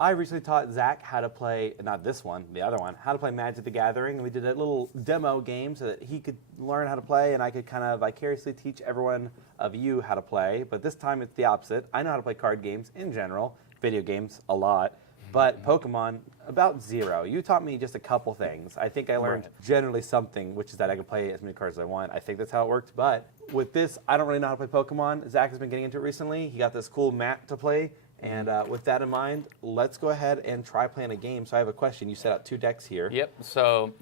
I recently taught Zach how to play, not this one, the other one, how to play Magic the Gathering. And we did a little demo game so that he could learn how to play and I could kind of vicariously teach everyone of you how to play. But this time it's the opposite. I know how to play card games in general, video games a lot, but Pokemon about zero. You taught me just a couple things. I think I learned generally something, which is that I can play as many cards as I want. I think that's how it worked. But with this, I don't really know how to play Pokemon. Zach has been getting into it recently. He got this cool mat to play. And with that in mind, let's go ahead and try playing a game. So I have a question. You set out 2 decks here. Yep. So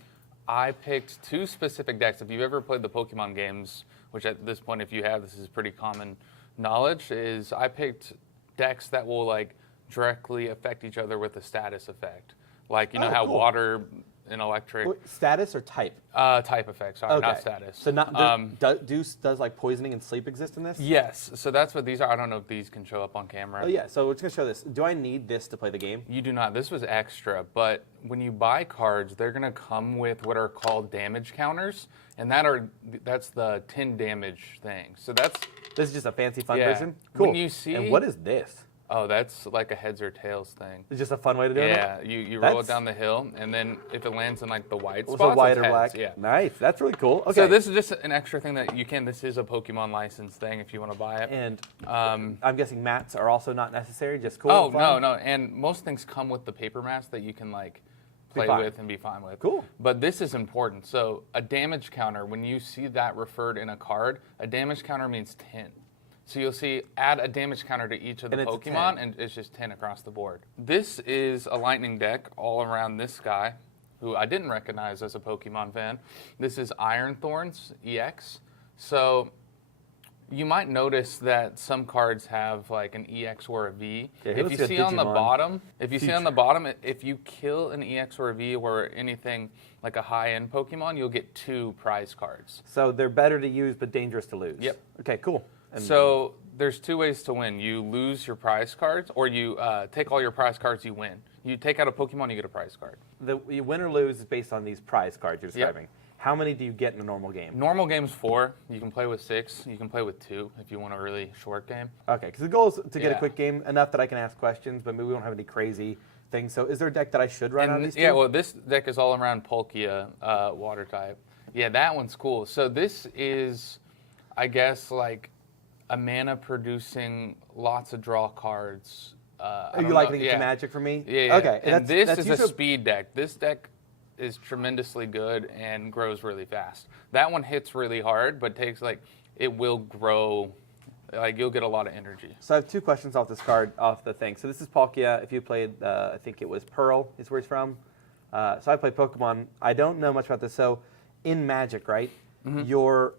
I picked 2 specific decks. If you've ever played the Pokemon games, which at this point, if you have, this is pretty common knowledge, is I picked decks that will like directly affect each other with a status effect. Like, you know how cool. water and electric. Status or type? Type effect, sorry, not status. So not, does like poisoning and sleep exist in this? Yes, so that's what these are. I don't know if these can show up on camera. Oh yeah, so we're just gonna show this. Do I need this to play the game? You do not. This was extra, but when you buy cards, they're gonna come with what are called damage counters, and that's the 10 damage thing. So this is just a fancy fun version? Cool. When you see, and what is this? Oh, that's like a heads or tails thing. It's just a fun way to do it? Yeah, you roll it down the hill, and then if it lands in like the white spots, so white or heads. black? Yeah. Nice, that's really cool. Okay. So this is just an extra thing that you can, this is a Pokemon license thing if you want to buy it. And I'm guessing mats are also not necessary, just cool Oh, and fun? no, and most things come with the paper mats that you can like play with and be fine with. Cool. But this is important. So a damage counter, when you see that referred in a card, a damage counter means 10. So you'll see add a damage counter to each of the Pokemon, and it's just 10 across the board. This is a lightning deck all around this guy, who I didn't recognize as a Pokemon fan. This is Iron Thorns EX. So you might notice that some cards have like an EX or a V. If you see on the bottom, if you kill an EX or a V or anything like a high-end Pokemon, you'll get 2 prize cards. So they're better to use but dangerous to lose. Yep. Okay, cool. So there's 2 ways to win. You lose your prize cards, or you take all your prize cards, you win. You take out a Pokemon, you get a prize card. You win or lose is based on these prize cards you're describing. Yep. How many do you get in a normal game? Normal game's 4. You can play with 6. You can play with 2 if you want a really short game. Okay, because the goal is to get a quick game, enough that I can ask questions, but maybe we don't have any crazy things. So is there a deck that I should run on these 2? Yeah, well, this deck is all around Palkia, water type. Yeah, that one's cool. So this is, I guess, like a mana producing lots of draw cards. Are you liking it to Magic for me? Yeah. Okay. And this is a speed deck. This deck is tremendously good and grows really fast. That one hits really hard, but takes it will grow. Like you'll get a lot of energy. So I have 2 questions off this card, off the thing. So this is Palkia. If you played, I think it was Pearl is where he's from. So I played Pokemon. I don't know much about this. So in Magic, right, your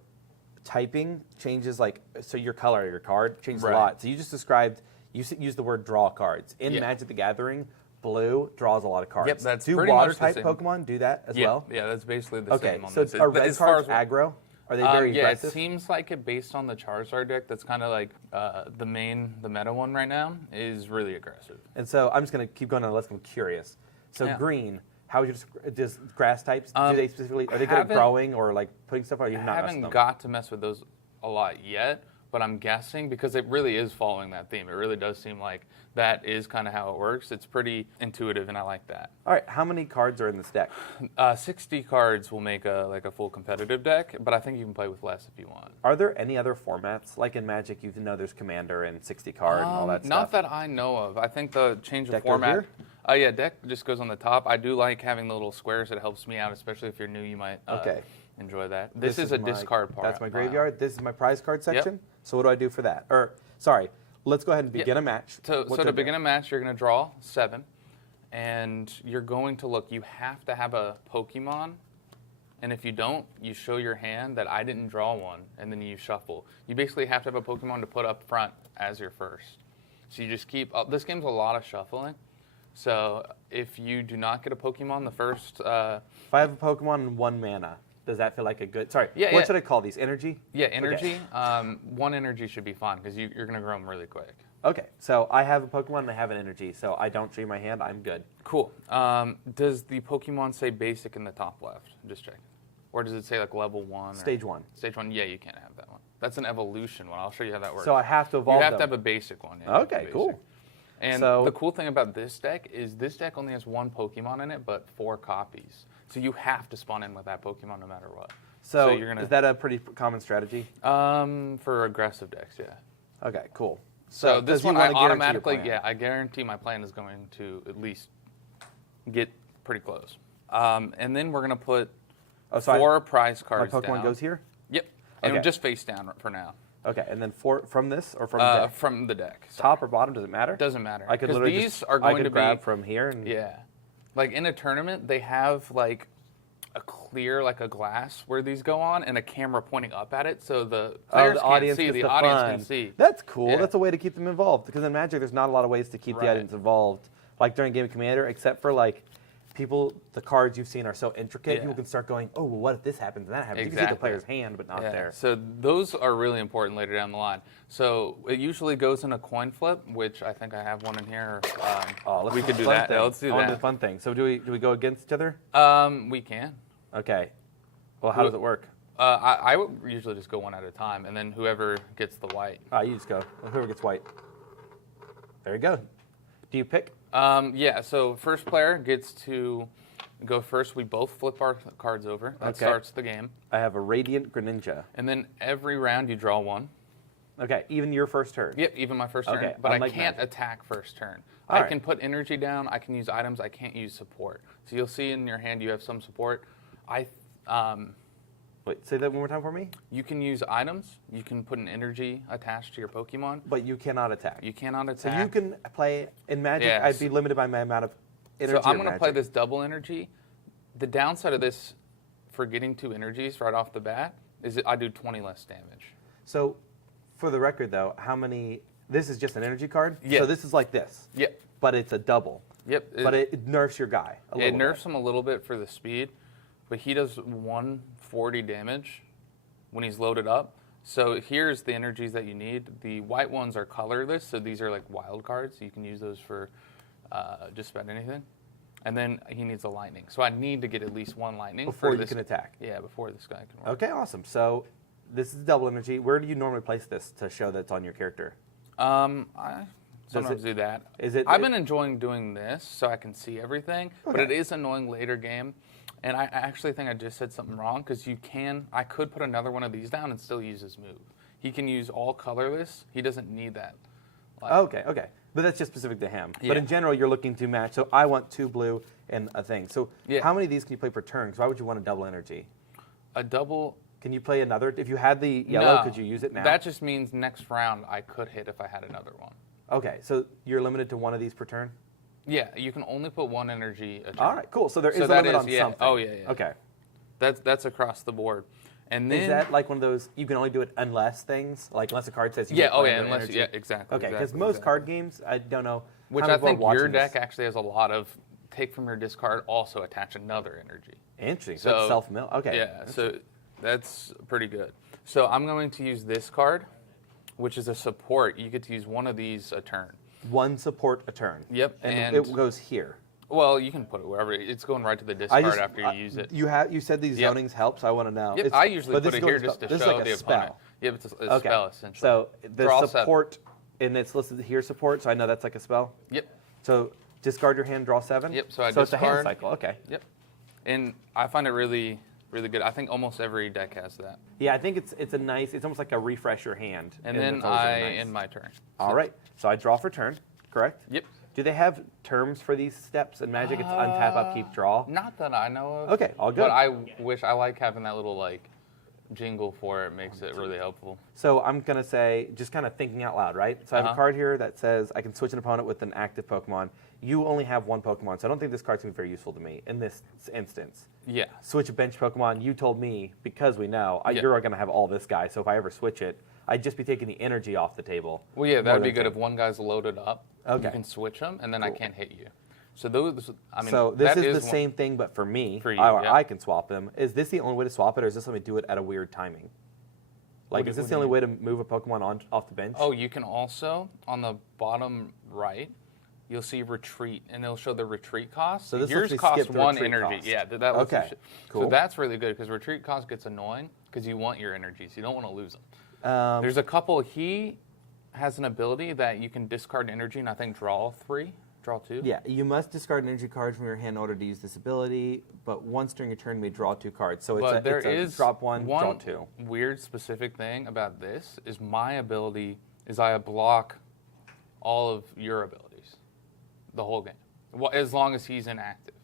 typing changes, so your color of your card changes a lot. So you just described, you used the word draw cards. In Magic the Gathering, blue draws a lot of cards. Yep, that's do pretty water much type the same. Pokemon do that as well? Yeah, that's basically the same on so this. are red cards aggro? Are they very aggressive? Yeah, it seems like it based on the Charizard deck. That's kind of like the meta one right now is really aggressive. And so I'm just going to keep going on the list. I'm curious. So green, how would you does grass types, do they specifically, are they good at growing or like putting stuff, or are you not messing them? I haven't got to mess with those a lot yet, but I'm guessing because it really is following that theme. It really does seem like that is kind of how it works. It's pretty intuitive, and I like that. All right, how many cards are in this deck? 60 cards will make a full competitive deck, but I think you can play with less if you want. Are there any other formats? Like in Magic, you know there's Commander and 60 card and all that stuff. Not that I know of. I think the change of format. Yeah, deck just goes on the top. I do like having the little squares. It helps me out, especially if you're new. You might enjoy that. This is a discard part. That's my graveyard. This is my prize card section. Yep. So what do I do for that? Or, sorry, let's go ahead and begin a match. So to begin a match, you're going to draw 7. And you're going to look. You have to have a Pokemon. And if you don't, you show your hand that I didn't draw one. And then you shuffle. You basically have to have a Pokemon to put up front as your first. So you just keep this game's a lot of shuffling. So if you do not get a Pokemon the first... if I have a Pokemon and 1 mana, does that feel like a good... Sorry, what should I call these? Energy? Yeah, energy. Okay. 1 energy should be fine because you're going to grow them really quick. Okay, so I have a Pokemon and I have an energy, so I don't show you my hand, I'm good. Cool. Does the Pokemon say basic in the top left? Just checking. Or does it say like level 1? Stage 1. Stage 1, yeah, you can't have that one. That's an evolution one. I'll show you how that works. So I have to evolve You have to have a basic one. Okay, cool. And the cool thing about this deck is this deck only has 1 Pokemon in it, but 4 copies. So you have to spawn in with that Pokemon no matter what. So is that a pretty common strategy? For aggressive decks, yeah. Okay, cool. So this one, I automatically, I guarantee my plan is going to at least get pretty close. And then we're going to put 4 prize cards down. My Pokemon down. goes here? Yep. And just face down for now. Okay, and then 4 from this or from the deck? From the deck. Sorry. Top or bottom, does it matter? Doesn't matter. I could literally grab from here. And yeah. Like in a tournament, they have like a clear, like a glass where these go on and a camera pointing up at it so the players can't see, the audience can see. That's cool. Yeah. That's a way to keep them involved because in Magic, there's not a lot of ways to keep the audience involved. Like during Game of Commander, except for like people, the cards you've seen are so intricate, people can start going, oh, well, what if this happens and that happens? You can see the player's hand, but not there. So those are really important later down the line. So it usually goes in a coin flip, which I think I have one in here. We could do that. Yeah, let's do that. The fun thing. So do we go against each other? We can. Okay. Well, how does it work? I would usually just go one at a time, and then whoever gets the white. You just go. Whoever gets white. There you go. Do you pick? Yeah, so first player gets to go first. We both flip our cards over. That starts the game. I have a Radiant Greninja. And then every round you draw 1. Okay, even your first turn? Yep, even my first turn. But I can't attack first turn. I can put energy down. I can use items. I can't use support. So you'll see in your hand you have some support. Wait, say that one more time for me? You can use items. You can put an energy attached to your Pokemon. But you cannot attack. You cannot attack. So you can play in Magic. I'd be limited by my amount of energy. So I'm going to play this double energy. The downside of this for getting 2 energies right off the bat is that I do 20 less damage. So for the record, though, how many... This is just an energy card? Yeah. So this is like this? Yep. But it's a double? Yep. But it nerfs your guy a little bit. It nerfs him a little bit for the speed, but he does 140 damage when he's loaded up. So here's the energies that you need. The white ones are colorless, so these are like wild cards. You can use those for just about anything. And then he needs a lightning. So I need to get at least 1 lightning. Before you can attack. Yeah, before this guy can work. Okay, awesome. So this is double energy. Where do you normally place this to show that it's on your character? I sometimes do that. I've been enjoying doing this so I can see everything, but it is annoying later game. And I actually think I just said something wrong because I could put another one of these down and still use his move. He can use all colorless. He doesn't need that. Okay. But that's just specific to him. Yeah. But in general, you're looking to match. So I want 2 blue and a thing. So how many of these can you play per turn? Because why would you want a double energy? A double... Can you play another? If you had the yellow, could you use it now? That just means next round I could hit if I had another one. Okay, so you're limited to 1 of these per turn? Yeah, you can only put 1 energy a turn. All right, cool. So there is a limit on something. Oh, yeah. Okay. That's across the board. And then, is that like one of those, you can only do it unless things? Like unless a card says you can play unless, energy? Yeah, exactly. Okay, because most card games, I don't know. Which I think your deck actually has a lot of take from your discard, also attach another energy. Interesting. So it's self-mill. Okay. Yeah, so that's pretty good. So I'm going to use this card, which is a support. You get to use 1 of these a turn. 1 support a turn. Yep. And it goes here. Well, you can put it wherever. It's going right to the discard after you use it. You said these zonings help, so I want to know. Yep, I usually put it here just to show the opponent. Yep, it's a spell, essentially. So the support, and it's listed here support, so I know that's like a spell? Yep. So discard your hand, draw 7? Yep, so it's a hand cycle, okay. Yep. And I find it really, really good. I think almost every deck has that. Yeah, I think it's a nice, it's almost like a refresh your hand. And then I end my turn. All right, so I draw for turn, correct? Yep. Do they have terms for these steps in Magic? It's untap, upkeep, draw? Not that I know of. Okay, all good. But I like having that little jingle for it. Makes it really helpful. So I'm going to say, just kind of thinking out loud, right? So I have a card here that says I can switch an opponent with an active Pokemon. You only have 1 Pokemon, so I don't think this card's going to be very useful to me in this instance. Yeah. Switch a bench Pokemon. You told me, because we know, you're going to have all this guy, so if I ever switch it, I'd just be taking the energy off the table. Well, yeah, that would be good if one guy's loaded up. Okay. You can switch them, and then I can't hit you. So those, I mean, so this is the same thing, but for me, for you, I can swap them. Is this the only way to swap it, or is this something to do it at a weird timing? Like, is this the only way to move a Pokemon off the bench? Oh, you can also, on the bottom right, you'll see retreat, and it'll show the retreat cost. So this yours costs 1 energy. Cost. Yeah, that was cool. So that's really good, because retreat cost gets annoying, because you want your energies. You don't want to lose them. There's a couple. has an ability that you can discard energy and I think draw 2. Yeah, you must discard an energy card from your hand in order to use this ability, but once during your turn you may draw 2 cards. So But there it's a is drop 1, draw 2. Weird specific thing about this is my ability is I block all of your abilities the whole game. Well, as long as he's inactive.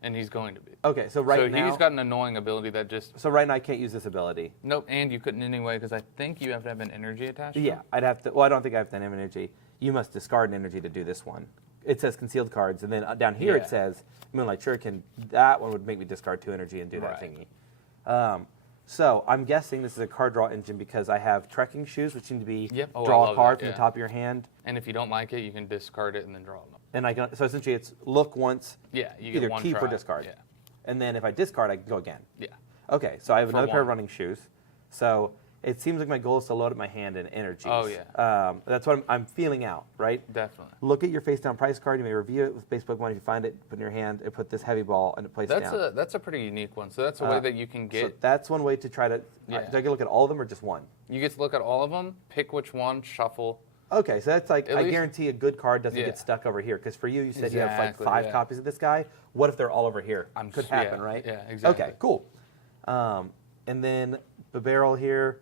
And he's going to be. Okay, so now he's got an annoying ability that just... So right now I can't use this ability. Nope, and you couldn't anyway because I think you have to have an energy attached to it. Yeah, I'd have to... Well, I don't think I have to have energy. You must discard an energy to do this one. It says concealed cards, and then down here it says Moonlight Shuriken. That one would make me discard 2 energy and do that thingy. So I'm guessing this is a card draw engine because I have trekking shoes, which seem to be draw a card from the top of your hand. And if you don't like it, you can discard it and then draw them. And I can, so essentially it's look once, Yeah, you either get one keep try. or discard. Yeah. And then if I discard, I can go again. Yeah. Okay, so I have For another pair of one. running shoes. So it seems like my goal is to load up my hand in energies. Oh, yeah. That's what I'm feeling out, right? Definitely. Look at your face down price card. You may review it with base Pokemon. If you find it, put it in your hand and put this heavy ball and it plays down. That's a pretty unique one. So that's a way that you can get... So that's one way to try to... Yeah. Do I get to look at all of them or just one? You get to look at all of them, pick which one, shuffle. Okay, so that's like, At I least- guarantee a good card doesn't Yeah. get stuck over here. Because for you, you said you have like Exactly, 5 yeah. copies of this guy. What if they're all over here? Could happen, yeah, right? yeah, exactly. Okay, cool. And then the barrel here,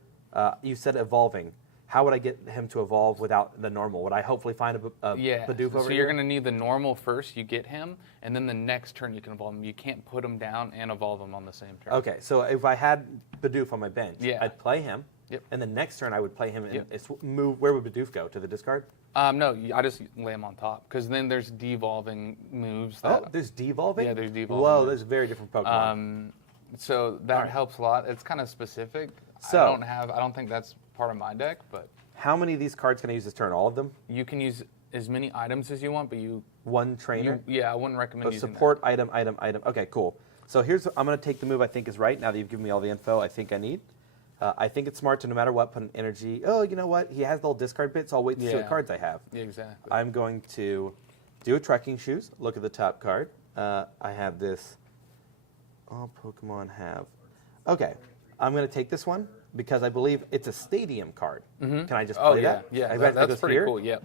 you said evolving. How would I get him to evolve without the normal? Would I hopefully find a Yeah, Bidoof over so here? you're going to need the normal first, you get him, and then the next turn you can evolve him. You can't put him down and evolve him on the same turn. Okay, so if I had Bidoof on my bench, Yeah. I'd play him. Yep. And the next turn I would play him and Yep. move. Where would Bidoof go? To the discard? No, I just lay him on top, because then there's devolving moves. Oh, That, there's devolving? Yeah, there's devolving. Whoa, there's very different Pokemon. So that Alright. helps a lot. It's kind of specific. So- I don't think that's part of my deck, but How many of these cards can I use this turn? All of them? you can use as many items as you want, but One trainer? yeah, I wouldn't recommend Oh, using support item. Okay, cool. So I'm going to take the move I think is right now that you've given me all the info I think I need. I think it's smart to no matter what put an energy. Oh, you know what? He has the little discard bit, so I'll wait to see what Yeah. cards I have. that. Yeah, exactly. I'm going to do a trekking shoes. Look at the top card. I have this. All Pokemon have. Okay, I'm going to take this one because I believe it's a stadium card. Can I just play Oh yeah, that? yeah, I bet that- it that's goes pretty here. cool. Yep.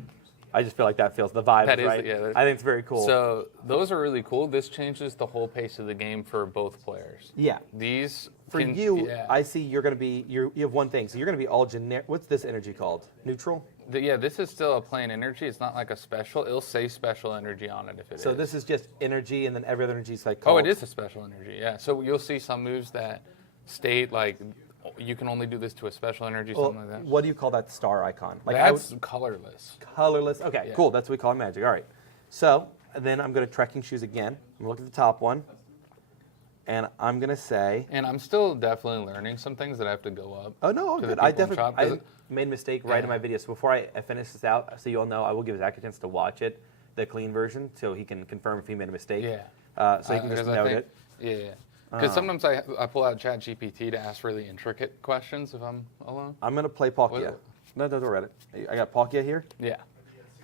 I just feel like that feels the vibe, That is- right? yeah, I think it's very cool. So those are really cool. This changes the whole pace of the game for both players. yeah. These For can- you, yeah. I see you're going to be, you have one thing. So you're going to be all generic. What's this energy called? Neutral? Yeah, this is still a plain energy. It's not like a special. It'll say special energy on it if it is. So this is just energy, and then every other energy is like Oh, called. it is a special energy. Yeah. So you'll see some moves that state like you can only do this to a special energy, Well, something like that. what do you call that star icon? Like I That's colorless. colorless. Okay, Yeah. cool. That's what we call magic. All right. So then I'm going to trekking shoes again. I'm going to look at the top one, and I'm going to say, And I'm still definitely learning some things that I have to go up. oh no, to the good. I people in definitely shop, 'cause made a mistake right in Yeah. my video. So before I finish this out, so you'll know, I will give Zach a chance to watch it, the clean version, so he can confirm if he made a mistake. Yeah. So he can just 'cause I note think- it. Yeah. Because sometimes I pull out ChatGPT to ask really intricate questions if I'm alone. I'm going to play Palkia. No, don't worry about it. I got Palkia here. Yeah.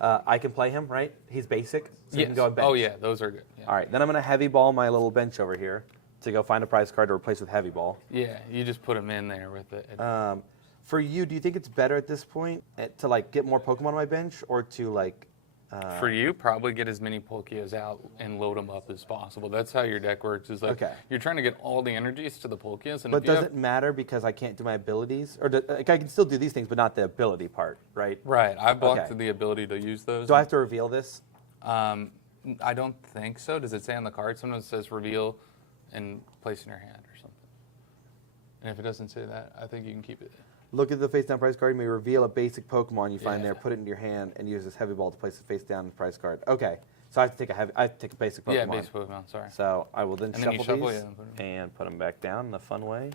I can play him, right? He's basic, so he can Yes. go on bench. Oh yeah, those are good. Yeah. All right, then I'm going to heavy ball my little bench over here to go find a prize card to replace with heavy ball. Yeah, you just put them in there with it. For you, do you think it's better at this point to like get more Pokemon on my bench, or to like? For you, probably get as many Pokeos out and load them up as possible. That's how your deck works. Is like Okay. you're trying to get all the energies to the Pokeos, and But if you does have, it matter because I can't do my abilities, or like I can still do these things, but not the ability part, right? right, I blocked Okay. the ability to use those. Do I have to reveal this? I don't think so. Does it say on the card? Sometimes it says reveal and place in your hand or something. And if it doesn't say that, I think you can keep it. Look at the face down prize card. You may reveal a basic Pokemon you find Yeah. there, put it into your hand, and use this heavy ball to place the face down prize card. Okay, so I have to take a basic Pokemon. Yeah, base Pokemon. Sorry. So I will then And then shuffle you shuffle, these yeah, and put 'em- and put them back down in a fun way.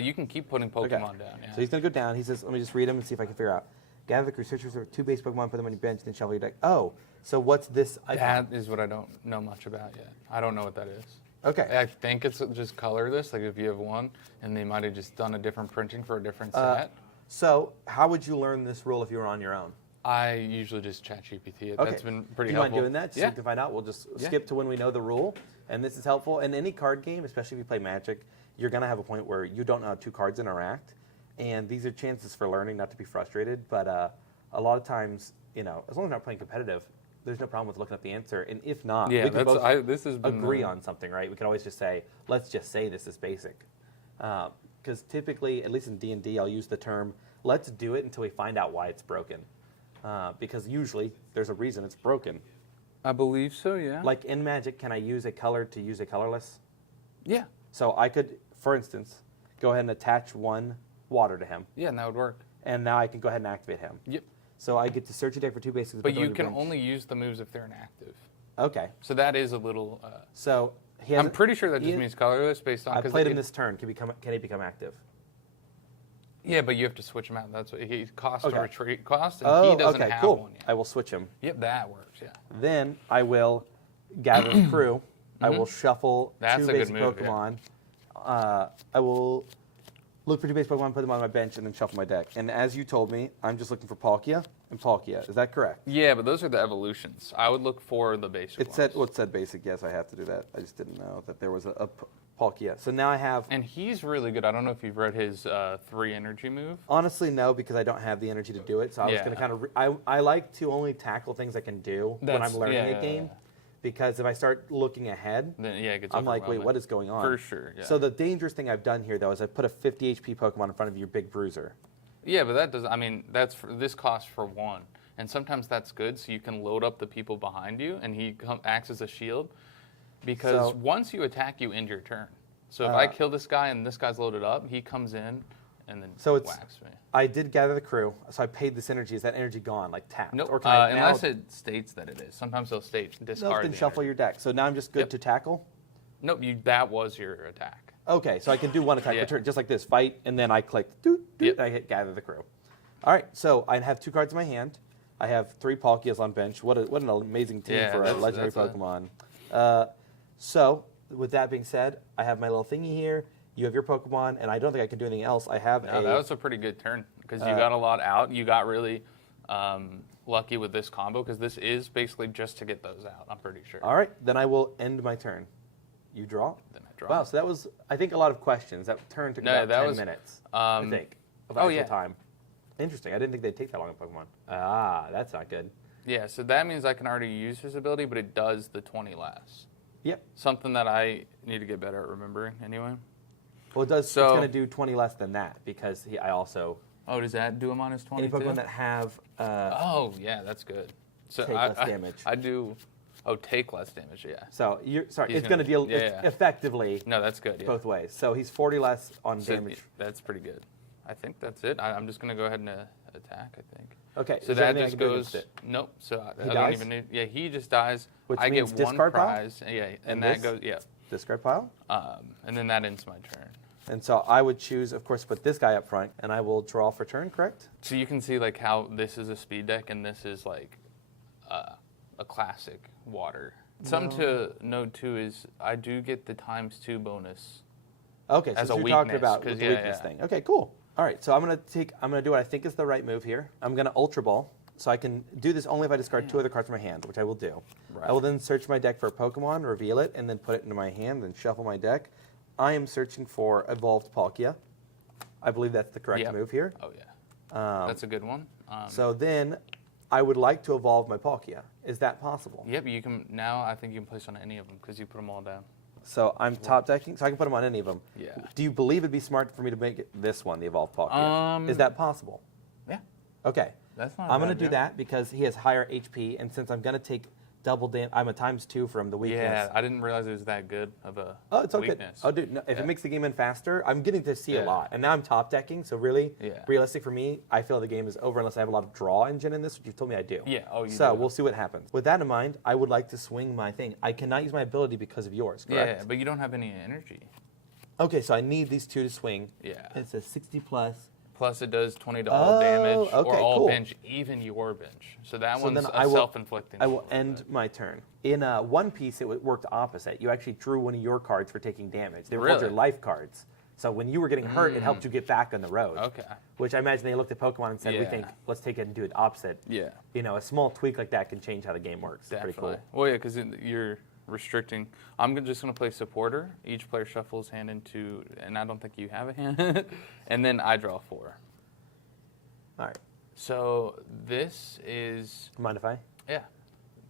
You can keep putting Pokemon down. Yeah. So he's going to go down. He says, let me just read them and see if I can figure out. Gather the researchers or 2 base Pokemon, put them on your bench, then shuffle your deck. Oh, so what's this icon? That is what I don't know much about yet. I don't know what that is. Okay. I think it's just colorless. Like if you have one, and they might have just done a different printing for a different set. So how would you learn this rule if you were on your own? I usually just chat GPT it. Okay. That's been pretty Do you helpful. mind doing that? Just so Yeah. we can find out. We'll just Yeah. skip to when we know the rule. And this is helpful. In any card game, especially if you play Magic, you're going to have a point where you don't know how 2 cards interact. And these are chances for learning, not to be frustrated. But a a lot of times, as long as we're not playing competitive, there's no problem with looking up the answer. And if not, Yeah, we can both this has been agree on something, right? We can always just say, let's just say this is basic. Because typically, at least in D&D, I'll use the term, let's do it until we find out why it's broken. Because usually, there's a reason it's broken. I believe so, yeah. Like in Magic, can I use a color to use a colorless? Yeah. So I could, for instance, go ahead and attach 1 water to him. Yeah, and that would work. And now I can go ahead and activate him. Yep. So I get to search a deck for 2 basics. But you can only use the moves if they're inactive. Okay. So that is a little... So I'm pretty sure that just means colorless based on... I played him this turn. Can he become active? Yeah, but you have to switch him out. That's what he costs a retreat cost, and Oh, he doesn't okay, have cool. one yet. I will switch him. Yep, that works, yeah. Then I will gather the crew. I will shuffle That's 2 a good basic move, yeah. Pokemon. I will look for 2 basic Pokemon, put them on my bench, and then shuffle my deck. And as you told me, I'm just looking for Palkia and Palkia. Is that correct? Yeah, but those are the evolutions. I would look for the basic It said, ones. it said basic. Yes, I have to do that. I just didn't know that there was a Palkia. So now I have... And he's really good. I don't know if you've read his 3 energy move. Honestly, no, because I don't have the energy to do it. So I was going to kind of... I like to only tackle things I can do when I'm learning a game. Because if I start looking ahead, then it gets I'm like, wait, what is going on? For sure, yeah. So the dangerous thing I've done here, though, is I put a 50 HP Pokemon in front of your big bruiser. Yeah, but that doesn't... I mean, this costs for 1. And sometimes that's good, so you can load up the people behind you, and he acts as a shield. Because once you attack, you end your turn. So if I kill this guy and this guy's loaded up, he comes in and then whacks me. I did gather the crew, so I paid this energy. Is that energy gone, like tapped? Nope. Or can I unless it states that it is. Sometimes they'll state discard. Then shuffle your deck. So now I'm just good to tackle? Nope, that was your attack. Okay, so I can do 1 attack per turn, just like this, fight, and then I click, doot, doot, and I hit gather the crew. All right, so I have 2 cards in my hand. I have 3 Palkias on bench. What an amazing team for a legendary Pokemon. So with that being said, I have my little thingy here. You have your Pokemon, and I don't think I can do anything else. I have that was a pretty good turn because you got a lot out. You got really lucky with this combo because this is basically just to get those out, I'm pretty sure. All right, then I will end my turn. You draw? Then I draw. Wow, so that was, I think, a lot of questions. That turn took about 10 minutes, I think, of actual time. Interesting. I didn't think they'd take that long in Pokemon. Ah, that's not good. Yeah, so that means I can already use his ability, but it does the 20 less. Yep. Something that I need to get better at remembering anyway. Well, it does. So, it's going to do 20 less than that because I also... Oh, does that do him on his 20 any Pokemon that have... oh, yeah, that's good. So take less damage. I do... Oh, take less damage, yeah. So, it's going to deal effectively no, that's good, both ways. So, he's 40 less on damage. That's pretty good. I think that's it. I'm just going to go ahead and attack, I think. Okay. So that just goes... Nope. So I don't even need... Yeah, he just dies. Which I means get 1 prize. Pile? Yeah, and that goes... Yeah. Discard pile? And then that ends my turn. And so I would choose, of course, put this guy up front, and I will draw for turn, correct? So you can see like how this is a speed deck, and this is like a classic water. No. Something to note too is I do get the ×2 bonus. Okay, so as a we talked about the weakness thing. Okay, cool. All right, so I'm gonna do what I think is the right move here. I'm gonna Ultra Ball. So I can do this only if I discard 2 other cards from my hand, which I will do. Right. I will then search my deck for a Pokemon, reveal it, and then put it into my hand, then shuffle my deck. I am searching for Evolved Palkia. I believe that's the correct move here. Oh, yeah. That's a good one. So then I would like to evolve my Palkia. Is that possible? Yep, you can. Now I think you can place on any of them because you put them all down. So I'm top decking, so I can put them on any of them. Yeah. Do you believe it'd be smart for me to make it this one, the Evolved Palkia? Is that possible? Yeah. Okay. That's not I'm going to do that because he has higher HP, and since I'm going to take double damage, I'm a ×2 from the weakness. Yeah, I didn't realize it was that good of a it's okay. weakness. Oh, dude, no, if it makes the game end faster, I'm getting to see a lot. And now I'm top decking, so really, realistic for me, I feel the game is over unless I have a lot of draw engine in this, which you've told me I do. Yeah, you So do. We'll see what happens. With that in mind, I would like to swing my thing. I cannot use my ability because of yours, correct? Yeah, but you don't have any energy. Okay, so I need these 2 to swing. Yeah. And it says 60 plus. Plus it does 20 to all damage or all cool. bench, even your bench. So that one's then self-inflicting. I will end my turn. In One Piece, it worked opposite. You actually drew one of your cards for taking damage. They were called your life cards. So when you were getting hurt, it helped you get back on the road. Okay. Which I imagine they looked at Pokemon and said, we think, let's take it and do it opposite. Yeah. You know, a small tweak like that can change how the game works. Definitely. It's pretty cool. Well, yeah, because you're restricting. I'm just going to play supporter. Each player shuffles hand into, and I don't think you have a hand. And then I draw 4. All right. So this is... Mind if I? Yeah.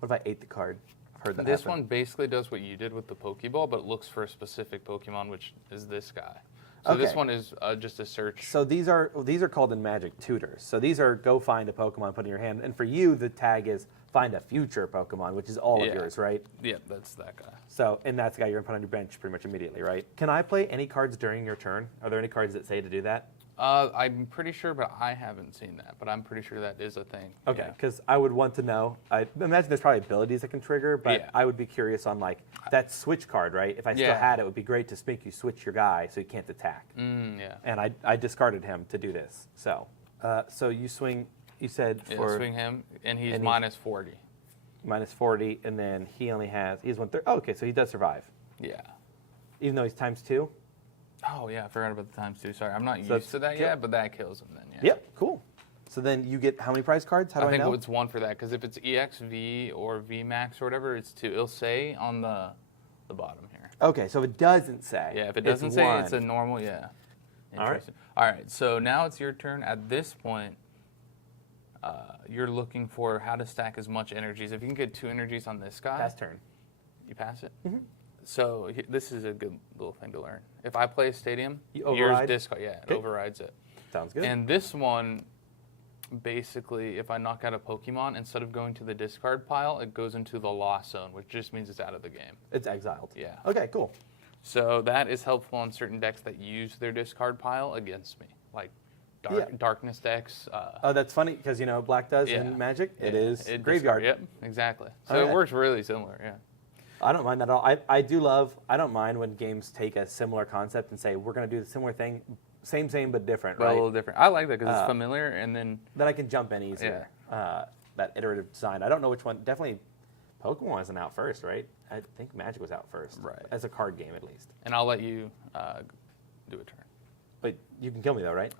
What if I ate the card? I've heard that This happen. one basically does what you did with the Pokeball, but looks for a specific Pokemon, which is this guy. So this Okay. one is just a search. So these are called in Magic tutors. So these are go find a Pokemon, put in your hand. And for you, the tag is find a future Pokemon, which is all of yours, right? Yeah, that's that guy. So, and that's the guy you're gonna put on your bench pretty much immediately, right? Can I play any cards during your turn? Are there any cards that say to do that? I'm pretty sure, but I haven't seen that. But I'm pretty sure that is a thing. Okay, Yeah. because I would want to know. I imagine there's probably abilities that can trigger, but Yeah. I would be curious on like that switch card, right? If I still Yeah. had it, it would be great to make you switch your guy so he can't attack. Yeah. And I discarded him to do this. So, so you swing. You said Yeah, for swing him, and he's and he- minus 40. minus 40, and then he has 1/3. Oh, okay, so he does survive, Yeah. even though he's ×2. Oh, yeah, I forgot about the times, too. Sorry, I'm not So used to that it's- yet, but that kills him then, yeah. Yep, cool. So then you get how many prize cards? How do I I think know? it's 1 for that, because if it's EXV or VMAX or whatever, it's 2. It'll say on the bottom here. Okay, so if it doesn't say. Yeah, if it it's doesn't say, 1. it's a normal, yeah. All right. Interesting. All right, so now it's your turn. At this point, you're looking for how to stack as much energies. If you can get 2 energies on this guy, Pass turn. you pass it. Mm-hmm. So this is a good little thing to learn. If I play a stadium, You yours override? discard. Yeah, it Okay. overrides it. Sounds good. And this one, basically, if I knock out a Pokemon, instead of going to the discard pile, it goes into the lost zone, which just means it's out of the game. It's exiled. Yeah. Okay, cool. So that is helpful on certain decks that use their discard pile against me, like Yeah. darkness decks. Oh, that's funny because Black does Yeah. in Magic. It Yeah, is it graveyard. Yep, exactly. So Okay. it works really similar. Yeah. I don't mind that at all. I don't mind when games take a similar concept and say we're going to do the similar thing, same but different, But a right? little different. I like that because it's familiar, and then That I can jump in easier. That iterative design. I don't know which one. Definitely, Pokemon wasn't out first, right? I think Magic was out first, Right. As a card game, at least. and I'll let you do a turn. But you can kill me though, right?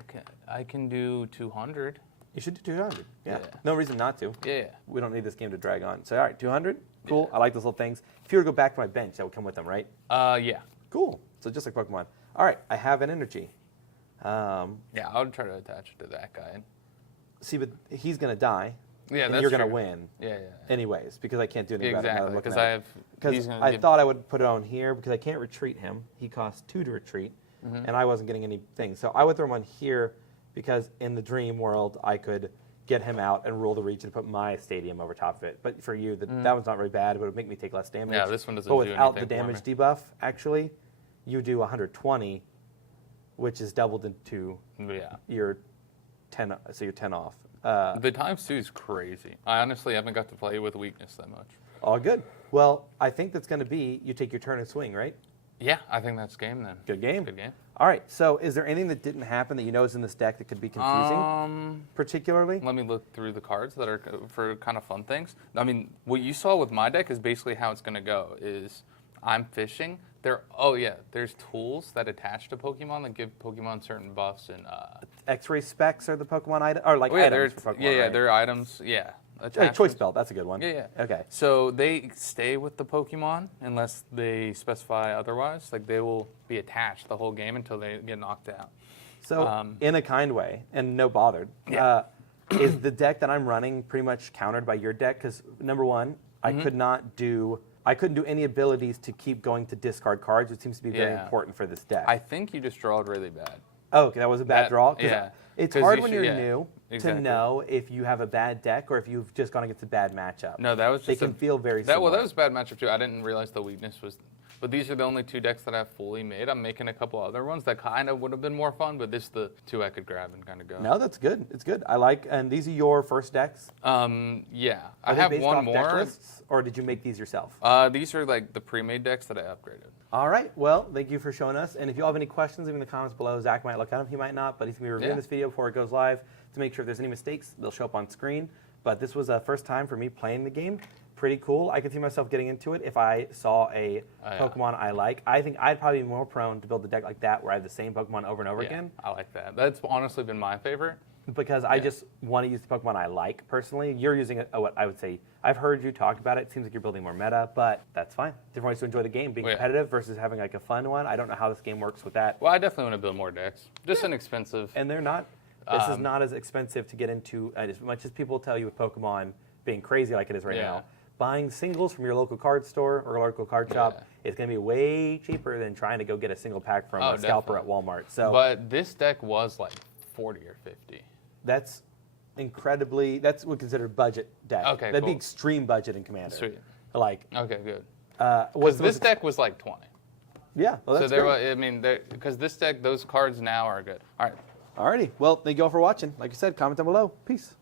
Okay, I can do 200. You should do 200. Yeah. Yeah. No reason not to. Yeah. We don't need this game to drag on. So all right, 200. Cool. I like those little things. If you were to go back to my bench, that would come with them, right? Yeah. Cool. So just like Pokemon. All right, I have an energy. Yeah, I would try to attach it to that guy. See, but he's gonna die. Yeah, and that's you're gonna true. win. Yeah. anyways, because I can't do anything about it. Exactly, because I have. Because he's gonna I give- thought I would put it on here because I can't retreat him. He costs 2 to retreat, Mm-hmm. and I wasn't getting anything. So I would throw him on here because in the dream world I could get him out and rule the region and put my stadium over top of it. But for you, that one's not very bad. It would make me take less damage. Yeah, this one doesn't But do without the anything for damage me. debuff, actually, you do 120, which is doubled into Yeah. your 10. So you're 10 off. The times 2 is crazy. I honestly haven't got to play with weakness that much. All good. Well, I think that's going to be you take your turn and swing, right? Yeah, I think that's game then. Good game. Good game. All right. So, is there anything that didn't happen that you know is in this deck that could be confusing, particularly? Let me look through the cards that are for kind of fun things. I mean, what you saw with my deck is basically how it's going to go. Is I'm fishing. There's tools that attach to Pokemon that give Pokemon certain buffs and. X-ray specs are the Pokemon item, or like they're items for Pokemon. right? they're items. Yeah. Choice attachments. belt. That's a good one. Yeah. Okay. So they stay with the Pokemon unless they specify otherwise. Like they will be attached the whole game until they get knocked out. So, in a kind way, and no bothered, Yeah. is the deck that I'm running pretty much countered by your deck? Because number one, I couldn't do any abilities to keep going to discard cards, which seems to be very Yeah. important for this deck. I think you just drawed really bad. Oh, okay, that was a bad draw? 'Cause yeah. It's 'Cause hard you when should- you're yeah, new exactly. to know if you have a bad deck or if you've just gone against a bad matchup. No, that was just They can feel very similar. that was a bad matchup too. I didn't realize the weakness was. But these are the only 2 decks that I've fully made. I'm making a couple other ones that kind of would have been more fun, but this is the 2 I could grab and kind of go. No, that's good. It's good. I like, and these are your first decks? Yeah. Are I they have based one off deck more. lists, or did you make these yourself? These are like the pre-made decks that I upgraded. All right. Well, thank you for showing us. And if you all have any questions, leave in the comments below. Zach might look at them. He might not, but he's going to be reviewing Yeah. this video before it goes live to make sure if there's any mistakes, they'll show up on screen. But this was a first time for me playing the game. Pretty cool. I could see myself getting into it if I saw a yeah. Pokemon I like. I think I'd probably be more prone to build a deck like that where I have the same Pokemon over and over Yeah, again. I like that. That's honestly been my favorite. Because I just want to use the Pokemon I like personally. You're using what I would say. I've heard you talk about it. It seems like you're building more meta, but that's fine. Different ways to enjoy the game. Being Yeah. competitive versus having like a fun one. I don't know how this game works with that. Well, I definitely want to build more decks. Just inexpensive. And they're not This is not as expensive to get into as much as people tell you with Pokemon being crazy like it is right now. Buying singles from your local card store or local card shop is going to be way cheaper than trying to go get a single pack from a scalper at Walmart. So, but this deck was like 40 or 50. That's incredibly. That's what we consider budget deck. Okay, that'd cool. be extreme budget in Commander. Sweet. Like okay, good. Was this deck was like 20. Yeah, well, that's so there great. was, I mean, because this deck, those cards now are good. All right. Alrighty. Well, thank you all for watching. Like I said, comment down below. Peace.